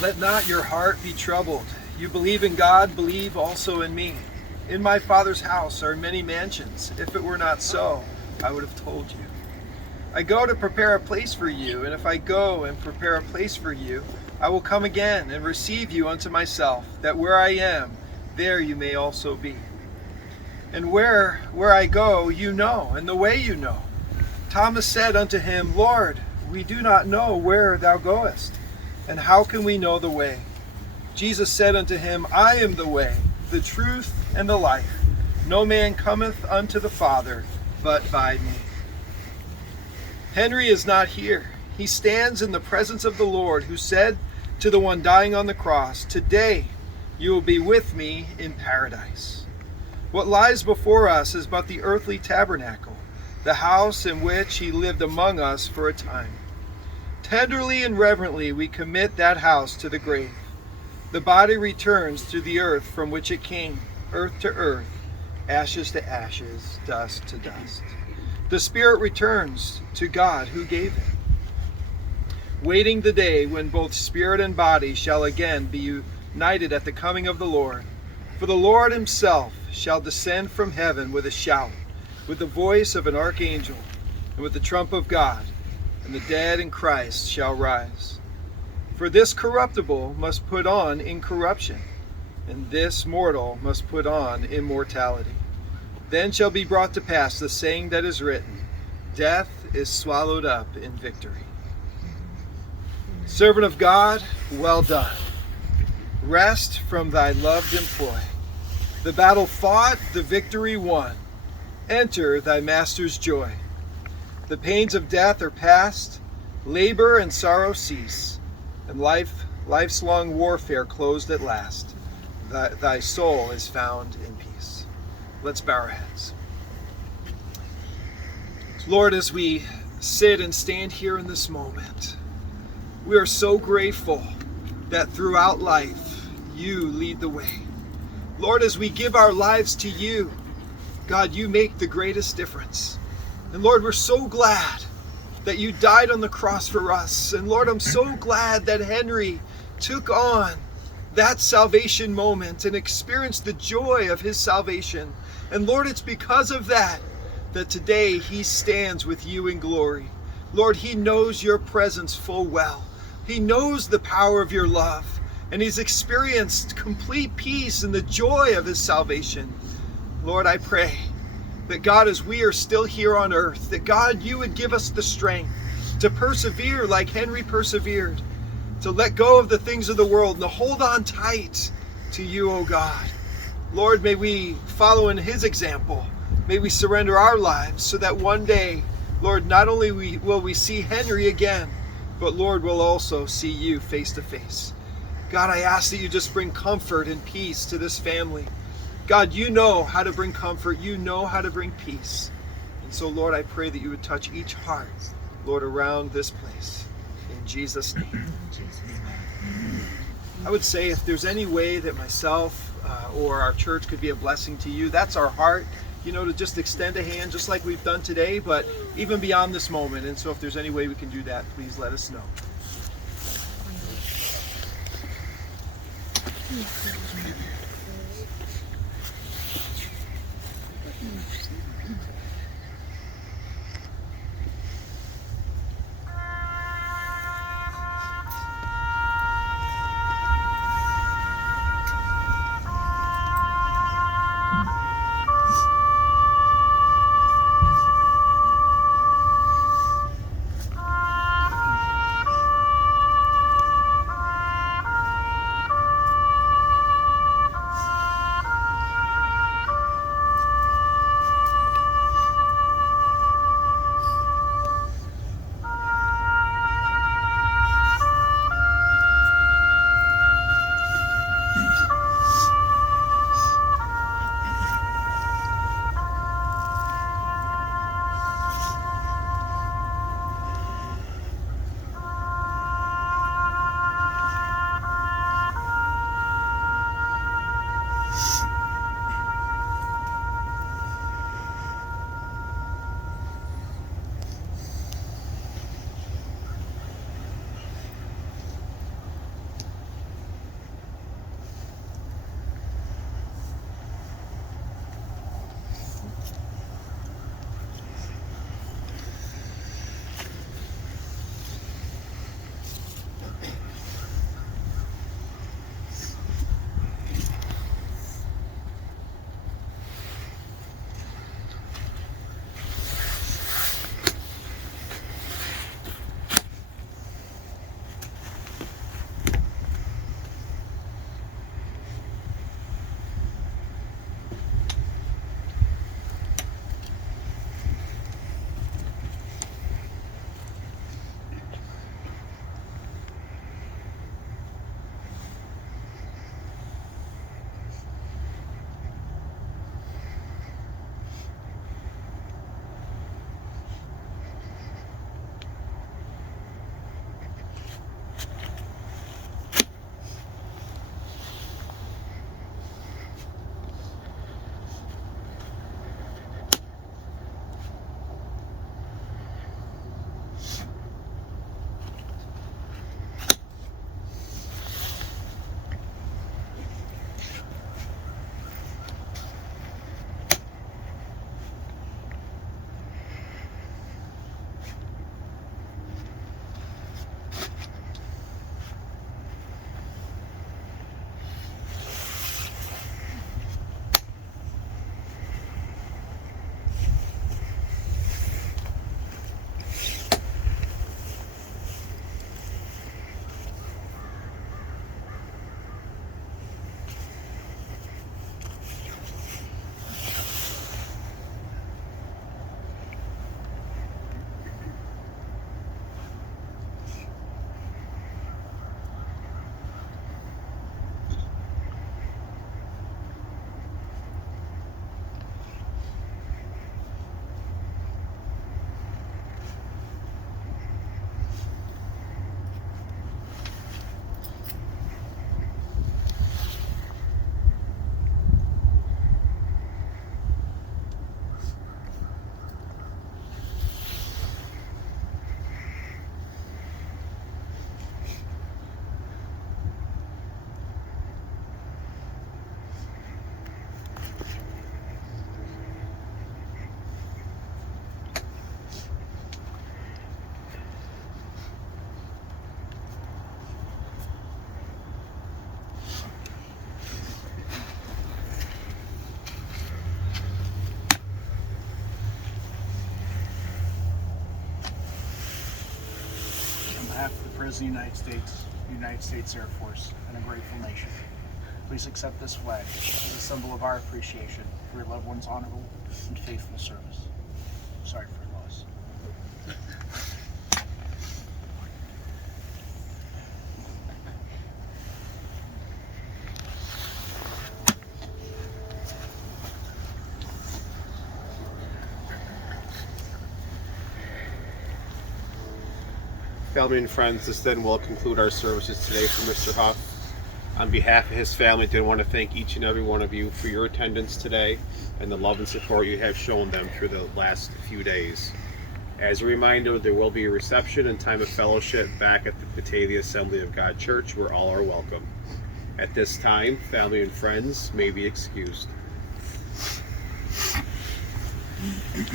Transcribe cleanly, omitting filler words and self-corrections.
Let not your heart be troubled. You believe in God, believe also in me. In my Father's house are many mansions. If it were not so, I would have told you. I go to prepare a place for you, and if I go and prepare a place for you, I will come again and receive you unto myself, that where I am, there you may also be. And where I go, you know, and the way you know. Thomas said unto him, Lord, we do not know where thou goest, and how can we know the way? Jesus said unto him, I am the way, the truth, and the life. No man cometh unto the Father but by me. Henry is not here. He stands in the presence of the Lord, who said to the one dying on the cross, Today you will be with me in paradise. What lies before us is but the earthly tabernacle, the house in which he lived among us for a time. Tenderly and reverently we commit that house to the grave. The body returns to the earth from which it came, earth to earth, ashes to ashes, dust to dust. The spirit returns to God who gave it, waiting the day when both spirit and body shall again be united at the coming of the Lord. For the Lord himself shall descend from heaven with a shout, with the voice of an archangel, and with the trump of God, and the dead in Christ shall rise. For this corruptible must put on incorruption, and this mortal must put on immortality. Then shall be brought to pass the saying that is written, Death is swallowed up in victory. Servant of God, well done. Rest from thy loved employ. The battle fought, the victory won. Enter thy master's joy. The pains of death are past, labor and sorrow cease, and life's long warfare closed at last. Thy soul is found in peace. Let's bow our heads. Lord, as we sit and stand here in this moment, we are so grateful that throughout life, you lead the way. Lord, as we give our lives to you, God, you make the greatest difference. And Lord, we're so glad that you died on the cross for us. And Lord, I'm so glad that Henry took on that salvation moment and experienced the joy of his salvation. And Lord, it's because of that today he stands with you in glory. Lord, he knows your presence full well. He knows the power of your love, and he's experienced complete peace and the joy of his salvation. Lord, I pray that God, as we are still here on earth, that God, you would give us the strength to persevere like Henry persevered, to let go of the things of the world and to hold on tight to you, O God. Lord, may we follow in his example. May we surrender our lives so that one day, Lord, not only will we see Henry again, but Lord, we'll also see you face to face. God, I ask that you just bring comfort and peace to this family. God, you know how to bring comfort. You know how to bring peace. And so, Lord, I pray that you would touch each heart, Lord, around this place. In Jesus' name. I would say if there's any way that myself or our church could be a blessing to you, that's our heart, to just extend a hand just like we've done today, but even beyond this moment. And so if there's any way we can do that, please let us know. is the United States Air Force, and a grateful nation. Please accept this flag as a symbol of our appreciation for your loved one's honorable and faithful service. Sorry for your loss. Family and friends, this then will conclude our services today for Mr. Hough. On behalf of his family, I did want to thank each and every one of you for your attendance today and the love and support you have shown them through the last few days. As a reminder, there will be a reception and time of fellowship back at the Batavia Assembly of God Church where all are welcome. At this time, family and friends may be excused.